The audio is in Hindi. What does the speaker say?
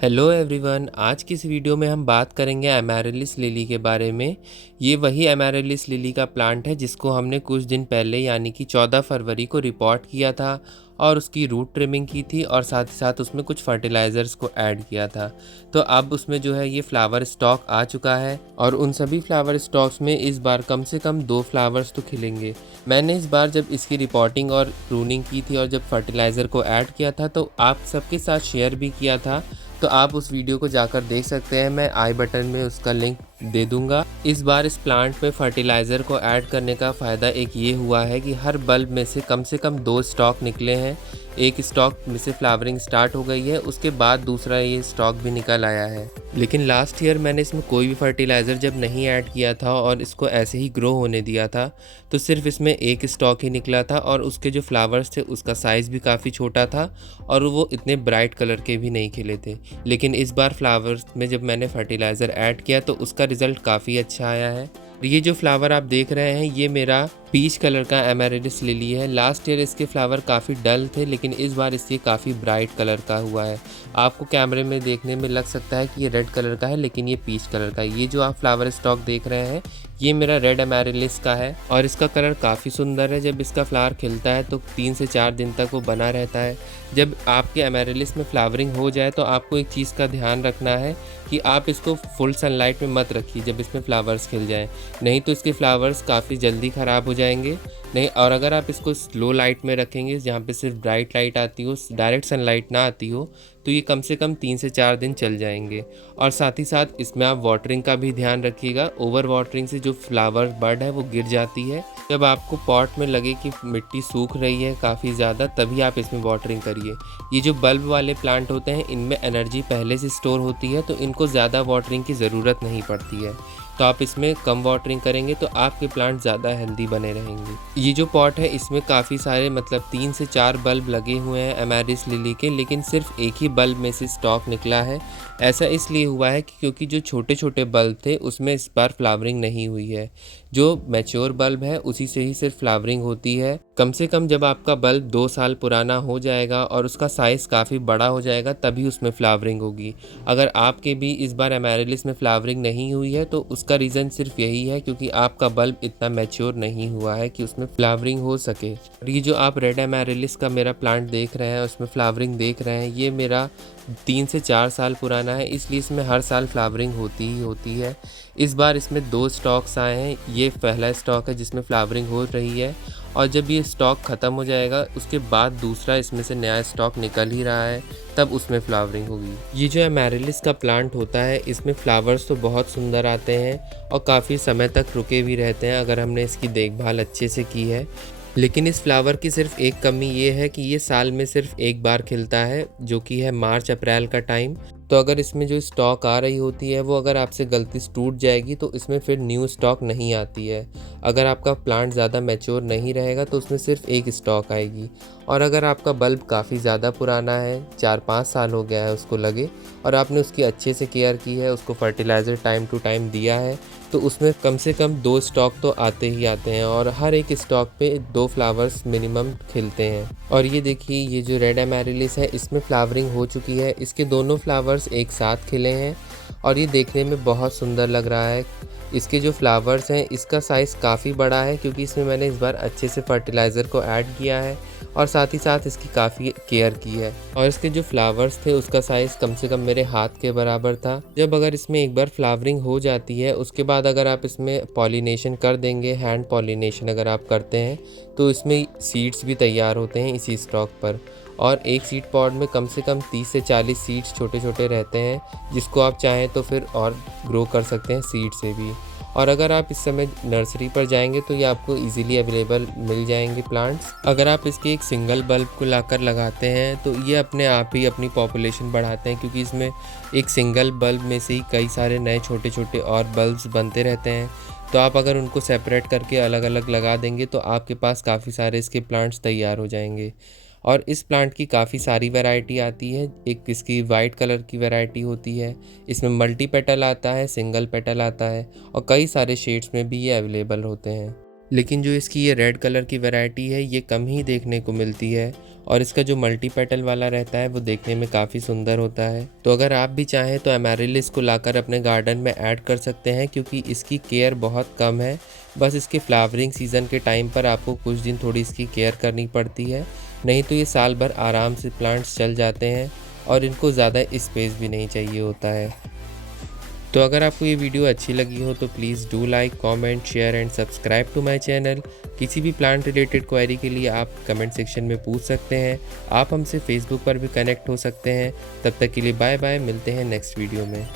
हेलो एवरीवन, आज की इस वीडियो में हम बात करेंगे एमैरिलिस लिली के बारे में। ये वही एमैरिलिस लिली का प्लांट है जिसको हमने कुछ दिन पहले यानी कि 14 फरवरी को रिपोर्ट किया था और उसकी रूट ट्रिमिंग की थी और साथ ही साथ उसमें कुछ फर्टिलाइज़र्स को ऐड किया था। तो अब उसमें जो है ये फ्लावर स्टॉक आ चुका है और उन सभी फ्लावर स्टॉक्स में इस बार कम से कम 2 फ्लावर्स तो खिलेंगे। मैंने इस बार जब इसकी रिपोर्टिंग और प्रूनिंग की थी और जब फर्टिलाइज़र को ऐड किया था तो आप सबके साथ शेयर भी किया था, तो आप उस वीडियो को जाकर देख सकते हैं। मैं आई बटन में उसका लिंक दे दूंगा। इस बार इस प्लांट में फर्टिलाइज़र को ऐड करने का फ़ायदा एक ये हुआ है कि हर बल्ब में से कम 2 स्टॉक निकले हैं। एक स्टॉक में से फ्लावरिंग स्टार्ट हो गई है, उसके बाद दूसरा ये स्टॉक भी निकल आया है। लेकिन लास्ट ईयर मैंने इसमें कोई भी फर्टिलाइज़र जब नहीं ऐड किया था और इसको ऐसे ही ग्रो होने दिया था तो सिर्फ इसमें एक स्टॉक ही निकला था और उसके जो फ्लावर्स थे उसका साइज़ भी काफ़ी छोटा था और वो इतने ब्राइट कलर के भी नहीं खिले थे। लेकिन इस बार फ्लावर्स में जब मैंने फर्टिलाइज़र ऐड किया तो उसका रिज़ल्ट काफ़ी अच्छा आया है। ये जो फ्लावर आप देख रहे हैं ये मेरा पीच कलर का एमैरिलिस लिली है। लास्ट ईयर इसके फ्लावर काफ़ी डल थे लेकिन इस बार इससे काफ़ी ब्राइट कलर का हुआ है। आपको कैमरे में देखने में लग सकता है कि ये रेड कलर का है लेकिन ये पीच कलर का है। ये जो आप फ्लावर स्टॉक देख रहे हैं ये मेरा रेड एमैरिलिस का है और इसका कलर काफ़ी सुंदर है। जब इसका फ्लावर खिलता है तो 3 से 4 दिन तक वो बना रहता है। जब आपके एमैरिलिस में फ्लावरिंग हो जाए तो आपको एक चीज़ का ध्यान रखना है कि आप इसको फुल सनलाइट में मत रखिए जब इसमें फ्लावर्स खिल जाएं, नहीं तो इसके फ्लावर्स काफ़ी जल्दी ख़राब हो जाएंगे। नहीं, और अगर आप इसको स्लो लाइट में रखेंगे जहाँ पे सिर्फ ब्राइट लाइट आती हो, डायरेक्ट सनलाइट ना आती हो, तो ये कम से कम 3 से 4 दिन चल जाएंगे। और साथ ही साथ इसमें आप वाटरिंग का भी ध्यान रखिएगा। ओवर वाटरिंग से जो फ्लावर बड है वो गिर जाती है। जब आपको पॉट में लगे कि मिट्टी सूख रही है काफ़ी ज़्यादा तभी आप इसमें वाटरिंग करिए। ये जो बल्ब वाले प्लांट होते हैं इनमें एनर्जी पहले से स्टोर होती है तो इनको ज़्यादा वाटरिंग की ज़रूरत नहीं पड़ती है। तो आप इसमें कम वाटरिंग करेंगे तो आपके प्लांट ज़्यादा हेल्दी बने रहेंगे। ये जो पॉट है इसमें काफ़ी सारे 3 से 4 बल्ब लगे हुए हैं एमैरिलिस लिली के, लेकिन सिर्फ एक ही बल्ब में से स्टॉक निकला है। ऐसा इसलिए हुआ है कि क्योंकि जो छोटे छोटे बल्ब थे उसमें इस बार फ्लावरिंग नहीं हुई है। जो मैच्योर बल्ब है उसी से ही सिर्फ फ्लावरिंग होती है। कम से कम जब आपका बल्ब 2 साल पुराना हो जाएगा और उसका साइज़ काफ़ी बड़ा हो जाएगा तभी उसमें फ्लावरिंग होगी। अगर आपके भी इस बार एमैरिलिस में फ्लावरिंग नहीं हुई है तो उसका रीज़न सिर्फ यही है क्योंकि आपका बल्ब इतना मैच्योर नहीं हुआ है कि उसमें फ्लावरिंग हो सके। और ये जो आप रेड एमैरिलिस का मेरा प्लांट देख रहे हैं उसमें फ्लावरिंग देख रहे हैं ये मेरा 3 से 4 साल पुराना है, इसलिए इसमें हर साल फ्लावरिंग होती ही होती है। इस बार इसमें 2 स्टॉक्स आए हैं। ये पहला स्टॉक है जिसमें फ्लावरिंग हो रही है और जब ये स्टॉक ख़त्म हो जाएगा उसके बाद दूसरा इसमें से नया स्टॉक निकल ही रहा है तब उसमें फ्लावरिंग होगी। ये जो एमैरिलिस का प्लांट होता है इसमें फ्लावर्स तो बहुत सुंदर आते हैं और काफ़ी समय तक रुके भी रहते हैं अगर हमने इसकी देखभाल अच्छे से की है। लेकिन इस फ्लावर की सिर्फ एक कमी ये है कि ये साल में सिर्फ एक बार खिलता है जो कि है मार्च अप्रैल का टाइम। तो अगर इसमें जो स्टॉक आ रही होती है वो अगर आपसे गलती से टूट जाएगी तो इसमें फिर न्यू स्टॉक नहीं आती है। अगर आपका प्लांट ज़्यादा मैच्योर नहीं रहेगा तो उसमें सिर्फ एक स्टॉक आएगी। और अगर आपका बल्ब काफ़ी ज़्यादा पुराना है, 4-5 साल हो गया है उसको लगे और आपने उसकी अच्छे से केयर की है, उसको फर्टिलाइज़र टाइम टू टाइम दिया है, तो उसमें कम से कम 2 स्टॉक तो आते ही आते हैं और हर एक स्टॉक पे 2 फ्लावर्स मिनिमम खिलते हैं। और ये देखिए ये जो रेड एमैरिलिस है इसमें फ्लावरिंग हो चुकी है। इसके दोनों फ्लावर्स एक साथ खिले हैं और ये देखने में बहुत सुंदर लग रहा है। इसके जो फ्लावर्स हैं इसका साइज़ काफ़ी बड़ा है क्योंकि इसमें मैंने इस बार अच्छे से फर्टिलाइज़र को ऐड किया है और साथ ही साथ इसकी काफ़ी केयर की है। और इसके जो फ्लावर्स थे उसका साइज़ कम से कम मेरे हाथ के बराबर था। जब अगर इसमें एक बार फ्लावरिंग हो जाती है उसके बाद अगर आप इसमें पॉलिनेशन कर देंगे, हैंड पॉलिनेशन अगर आप करते हैं तो इसमें सीड्स भी तैयार होते हैं इसी स्टॉक पर। और एक सीड पॉड में कम से कम 30 से 40 सीड्स छोटे छोटे रहते हैं जिसको आप चाहें तो फिर और ग्रो कर सकते हैं सीड से भी। और अगर आप इस समय नर्सरी पर जाएंगे तो ये आपको इजीली अवेलेबल मिल जाएंगे प्लांट्स। अगर आप इसके एक सिंगल बल्ब को लाकर लगाते हैं तो ये अपने आप ही अपनी पॉपुलेशन बढ़ाते हैं क्योंकि इसमें एक सिंगल बल्ब में से ही कई सारे नए छोटे छोटे और बल्ब्स बनते रहते हैं। तो आप अगर उनको सेपरेट करके अलग अलग लगा देंगे तो आपके पास काफ़ी सारे इसके प्लांट्स तैयार हो जाएंगे। और इस प्लांट की काफ़ी सारी वैरायटी आती है। एक इसकी वाइट कलर की वैरायटी होती है, इसमें मल्टी पेटल आता है, सिंगल पेटल आता है और कई सारे शेड्स में भी ये अवेलेबल होते हैं। लेकिन जो इसकी ये रेड कलर की वैरायटी है ये कम ही देखने को मिलती है और इसका जो मल्टी पेटल वाला रहता है वो देखने में काफ़ी सुंदर होता है। तो अगर आप भी चाहें तो एमेरिलिस को लाकर अपने गार्डन में ऐड कर सकते हैं, क्योंकि इसकी केयर बहुत कम है। बस इसके फ्लावरिंग सीज़न के टाइम पर आपको कुछ दिन थोड़ी इसकी केयर करनी पड़ती है, नहीं तो ये साल भर आराम से प्लांट्स चल जाते हैं और इनको ज़्यादा स्पेस भी नहीं चाहिए होता है। तो अगर आपको ये वीडियो अच्छी लगी हो तो please do like, comment, share and subscribe to my channel. किसी भी प्लांट रिलेटेड क्वेरी के लिए आप कमेंट सेक्शन में पूछ सकते हैं। आप हमसे फेसबुक पर भी कनेक्ट हो सकते हैं। तब तक के लिए बाय बाय, मिलते हैं नेक्स्ट वीडियो में।